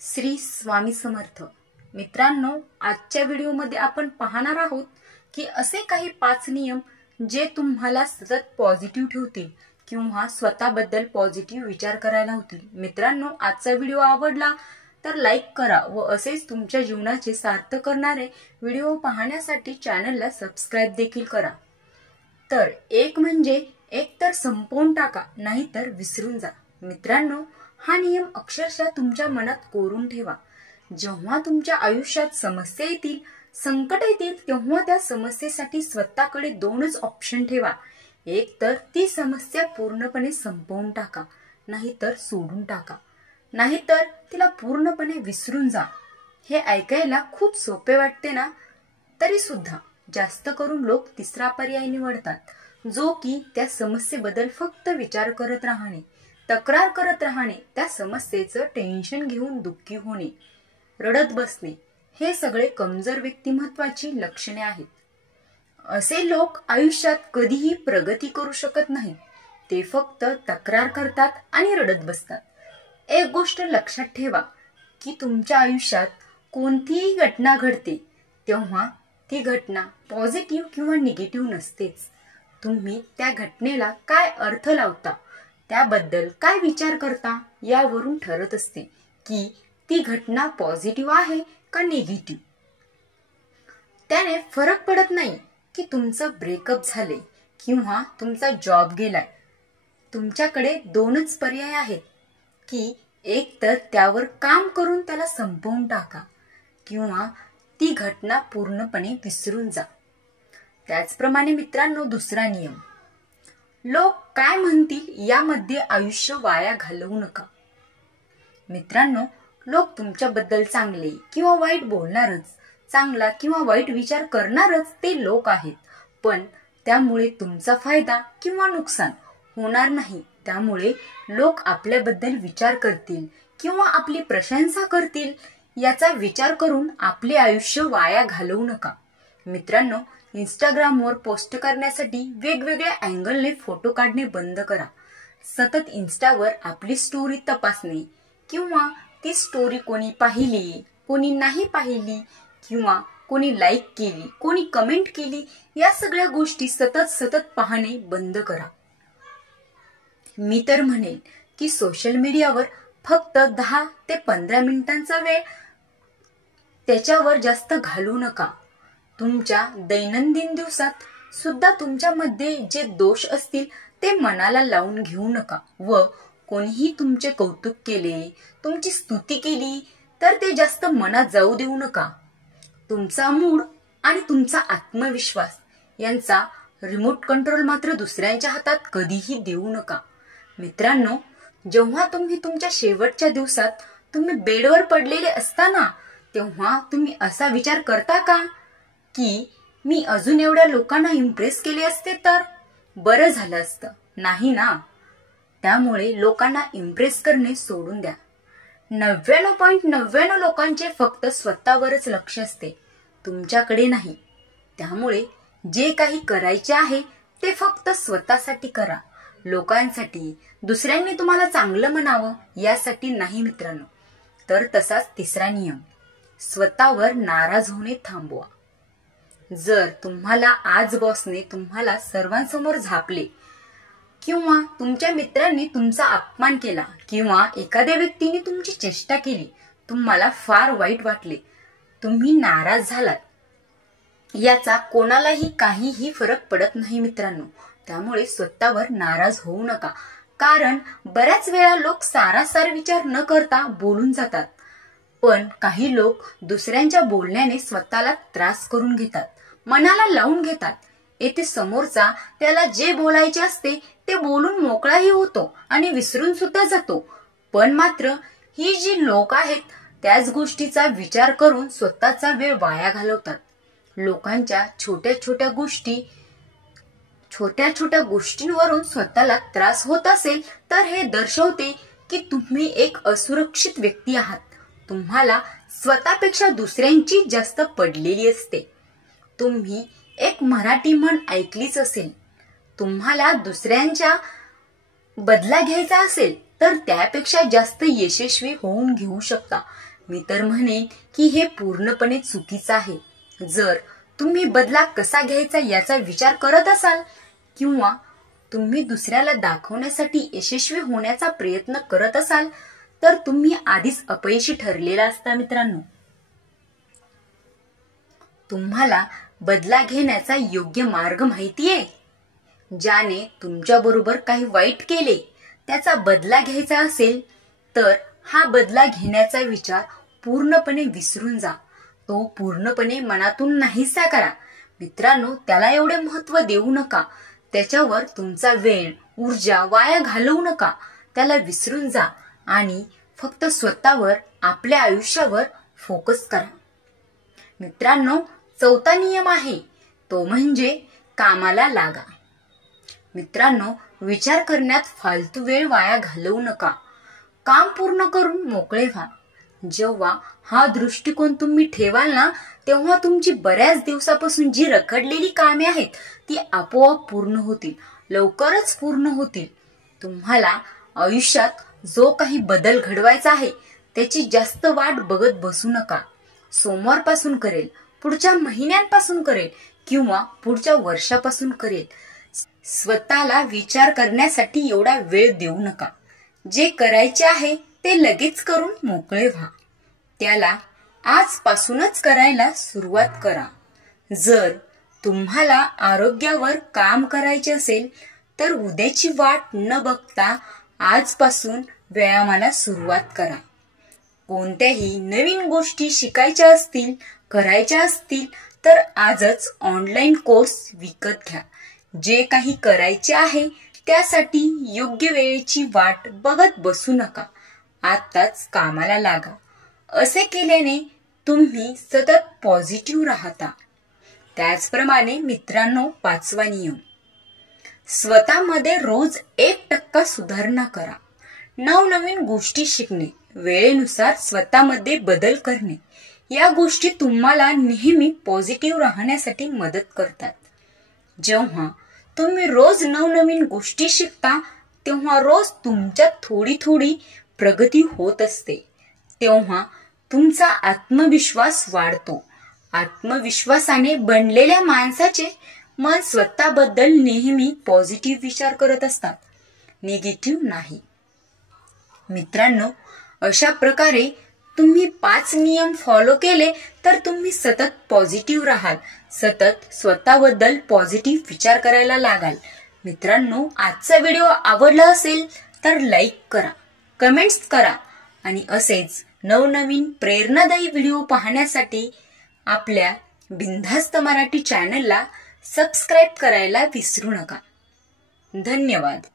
श्री स्वामी समर्थ. मित्रांनो, आजच्या व्हिडिओमध्ये आपण पाहणार आहोत की असे काही 5 नियम जे तुम्हाला सतत पॉझिटिव्ह ठेवतील किंवा स्वतःबद्दल पॉझिटिव्ह विचार करायला होतील. मित्रांनो, आजचा व्हिडिओ आवडला तर लाईक करा व असेच तुमच्या जीवनाचे सार्थ करणारे व्हिडिओ पाहण्यासाठी चॅनलला सबस्क्राइब देखील करा. तर एक म्हणजे एक तर संपवून टाका, नाहीतर विसरून जा. मित्रांनो, हा नियम अक्षरशः तुमच्या मनात कोरून ठेवा. जेव्हा तुमच्या आयुष्यात समस्या येतील, संकट येतील, तेव्हा त्या समस्येसाठी स्वतःकडे 2च ऑप्शन ठेवा. एक तर ती समस्या पूर्णपणे संपवून टाका, नाहीतर सोडून टाका, नाहीतर तिला पूर्णपणे विसरून जा. हे ऐकायला खूप सोपे वाटते ना? तरी सुद्धा जास्त करून लोक तिसरा पर्याय निवडतात, जो की त्या समस्येबद्दल फक्त विचार करत राहणे, तक्रार करत राहणे, त्या समस्येचं टेन्शन घेऊन दुःखी होणे, रडत बसणे. हे सगळे कमजोर व्यक्तिमत्वाची लक्षणे आहेत. असे लोक आयुष्यात कधीही प्रगती करू शकत नाहीत. ते फक्त तक्रार करतात आणि रडत बसतात. एक गोष्ट लक्षात ठेवा की तुमच्या आयुष्यात कोणतीही घटना घडते तेव्हा ती घटना पॉझिटिव्ह किंवा निगेटिव्ह नसतेच. तुम्ही त्या घटनेला काय अर्थ लावता, त्याबद्दल काय विचार करता, यावरून ठरत असते की ती घटना पॉझिटिव्ह आहे का निगेटिव्ह. त्याने फरक पडत नाही की तुमचं ब्रेकअप झाले किंवा तुमचा जॉब गेलाय. तुमच्याकडे 2च पर्याय आहेत की एक तर त्यावर काम करून त्याला संपवून टाका किंवा ती घटना पूर्णपणे विसरून जा. त्याचप्रमाणे मित्रांनो, दुसरा नियम, लोक काय म्हणतील यामध्ये आयुष्य वाया घालवू नका. मित्रांनो, लोक तुमच्याबद्दल चांगले किंवा वाईट बोलणारच, चांगला किंवा वाईट विचार करणारच ते लोक आहेत. पण त्यामुळे तुमचा फायदा किंवा नुकसान होणार नाही. त्यामुळे लोक आपल्याबद्दल विचार करतील किंवा आपली प्रशंसा करतील याचा विचार करून आपले आयुष्य वाया घालवू नका. मित्रांनो, इंस्टाग्रामवर पोस्ट करण्यासाठी वेगवेगळ्या अँगलने फोटो काढणे बंद करा. सतत इन्स्टावर आपली स्टोरी तपासणे किंवा ती स्टोरी कोणी पाहिली, कोणी नाही पाहिली, किंवा कोणी लाईक केली, कोणी कमेंट केली, या सगळ्या गोष्टी सतत पाहणे बंद करा. मी तर म्हणेन की सोशल मीडियावर फक्त 10 ते 15 मिनिटांचा वेळ त्याच्यावर जास्त घालवू नका. तुमच्या दैनंदिन दिवसात सुद्धा तुमच्यामध्ये जे दोष असतील ते मनाला लावून घेऊ नका व कोणीही तुमचे कौतुक केले, तुमची स्तुती केली तर ते जास्त मनात जाऊ देऊ नका. तुमचा मूड आणि तुमचा आत्मविश्वास यांचा रिमोट कंट्रोल मात्र दुसऱ्यांच्या हातात कधीही देऊ नका. मित्रांनो, जेव्हा तुम्ही तुमच्या शेवटच्या दिवसात तुम्ही बेडवर पडलेले असताना, तेव्हा तुम्ही असा विचार करता का की मी अजून एवढ्या लोकांना इम्प्रेस केले असते तर बरं झालं असतं? नाही ना. त्यामुळे लोकांना इम्प्रेस करणे सोडून द्या. 99.99 लोकांचे फक्त स्वतःवरच लक्ष असते, तुमच्याकडे नाही. त्यामुळे जे काही करायचे आहे ते फक्त स्वतःसाठी करा, लोकांसाठी, दुसऱ्यांनी तुम्हाला चांगलं म्हणावं यासाठी नाही मित्रांनो. तर तसाच तिसरा नियम, स्वतःवर नाराज होणे थांबवा. जर तुम्हाला आज बॉसने तुम्हाला सर्वांसमोर झापले किंवा तुमच्या मित्रांनी तुमचा अपमान केला किंवा एखाद्या व्यक्तीने तुमची चेष्टा केली, तुम्हाला फार वाईट वाटले, तुम्ही नाराज झालात, याचा कोणालाही काहीही फरक पडत नाही मित्रांनो. त्यामुळे स्वतःवर नाराज होऊ नका. कारण बऱ्याच वेळा लोक सारासार विचार न करता बोलून जातात. पण काही लोक दुसऱ्यांच्या बोलण्याने स्वतःला त्रास करून घेतात, मनाला लावून घेतात. येथे समोरचा त्याला जे बोलायचे असते ते बोलून मोकळाही होतो आणि विसरून सुद्धा जातो. पण मात्र ही जी लोक आहेत त्याच गोष्टीचा विचार करून स्वतःचा वेळ वाया घालवतात. लोकांच्या छोट्या छोट्या गोष्टींवरून स्वतःला त्रास होत असेल तर हे दर्शवते की तुम्ही एक असुरक्षित व्यक्ती आहात. तुम्हाला स्वतःपेक्षा दुसऱ्यांची जास्त पडलेली असते. तुम्ही एक मराठी म्हण ऐकलीच असेल, तुम्हाला दुसऱ्यांच्या बदला घ्यायचा असेल तर त्यापेक्षा जास्त यशस्वी होऊन घेऊ शकता। मी तर म्हणेन की हे पूर्णपणे चुकीचं आहे। जर तुम्ही बदला कसा घ्यायचा याचा विचार करत असाल किंवा तुम्ही दुसऱ्याला दाखवण्यासाठी यशस्वी होण्याचा प्रयत्न करत असाल तर तुम्ही आधीच अपयशी ठरलेला असता मित्रांनो। तुम्हाला बदला घेण्याचा योग्य मार्ग माहितीये? ज्याने तुमच्या बरोबर काही वाईट केले त्याचा बदला घ्यायचा असेल तर हा बदला घेण्याचा विचार पूर्णपणे विसरून जा। तो पूर्णपणे मनातून नाहीसा करा। मित्रांनो, त्याला एवढे महत्त्व देऊ नका। त्याच्यावर तुमचा वेळ, ऊर्जा वाया घालवू नका। त्याला विसरून जा आणि फक्त स्वतःवर, आपल्या आयुष्यावर फोकस करा। मित्रांनो, चौथा नियम आहे तो म्हणजे कामाला लागा। मित्रांनो, विचार करण्यात फालतू वेळ वाया घालवू नका। काम पूर्ण करून मोकळे व्हा। जेव्हा हा दृष्टिकोन तुम्ही ठेवाल ना, तेव्हा तुमची बऱ्याच दिवसापासून जी रखडलेली कामे आहेत ती आपोआप पूर्ण होतील, लवकरच पूर्ण होतील। तुम्हाला आयुष्यात जो काही बदल घडवायचा आहे त्याची जास्त वाट बघत बसू नका। सोमवारपासून करेल, पुढच्या महिन्यांपासून करेल किंवा पुढच्या वर्षापासून करेल। स्वतःला विचार करण्यासाठी एवढा वेळ देऊ नका। जे करायचे आहे ते लगेच करून मोकळे व्हा। त्याला आजपासूनच करायला सुरुवात करा। जर तुम्हाला आरोग्यावर काम करायचे असेल तर उद्याची वाट न बघता आजपासून व्यायामाला सुरुवात करा। कोणत्याही नवीन गोष्टी शिकायच्या असतील, करायच्या असतील तर आजच ऑनलाईन कोर्स विकत घ्या। जे काही करायचे आहे त्यासाठी योग्य वेळेची वाट बघत बसू नका। आताच कामाला लागा। असे केल्याने तुम्ही सतत पॉझिटिव्ह राहता। त्याचप्रमाणे मित्रांनो, पाचवा नियम, स्वतःमध्ये रोज 1% सुधारणा करा। नवनवीन गोष्टी शिकणे, वेळेनुसार स्वतःमध्ये बदल करणे या गोष्टी तुम्हाला नेहमी पॉझिटिव्ह राहण्यासाठी मदत करतात। जेव्हा तुम्ही रोज नवनवीन गोष्टी शिकता तेव्हा रोज तुमच्यात थोडी थोडी प्रगती होत असते। तेव्हा तुमचा आत्मविश्वास वाढतो। आत्मविश्वासाने बनलेल्या माणसाचे मन स्वतःबद्दल नेहमी पॉझिटिव्ह विचार करत असतात, निगेटिव्ह नाही। मित्रांनो, अशा प्रकारे तुम्ही 5 नियम फॉलो केले तर तुम्ही सतत पॉझिटिव्ह राहाल, सतत स्वतःबद्दल पॉझिटिव्ह विचार करायला लागाल। मित्रांनो, आजचा व्हिडिओ आवडला असेल तर लाईक करा, कमेंट्स करा आणि असेच नवनवीन प्रेरणादायी व्हिडिओ पाहण्यासाठी आपल्या बिनधास्त मराठी चॅनलला सबस्क्राईब करायला विसरू नका। धन्यवाद।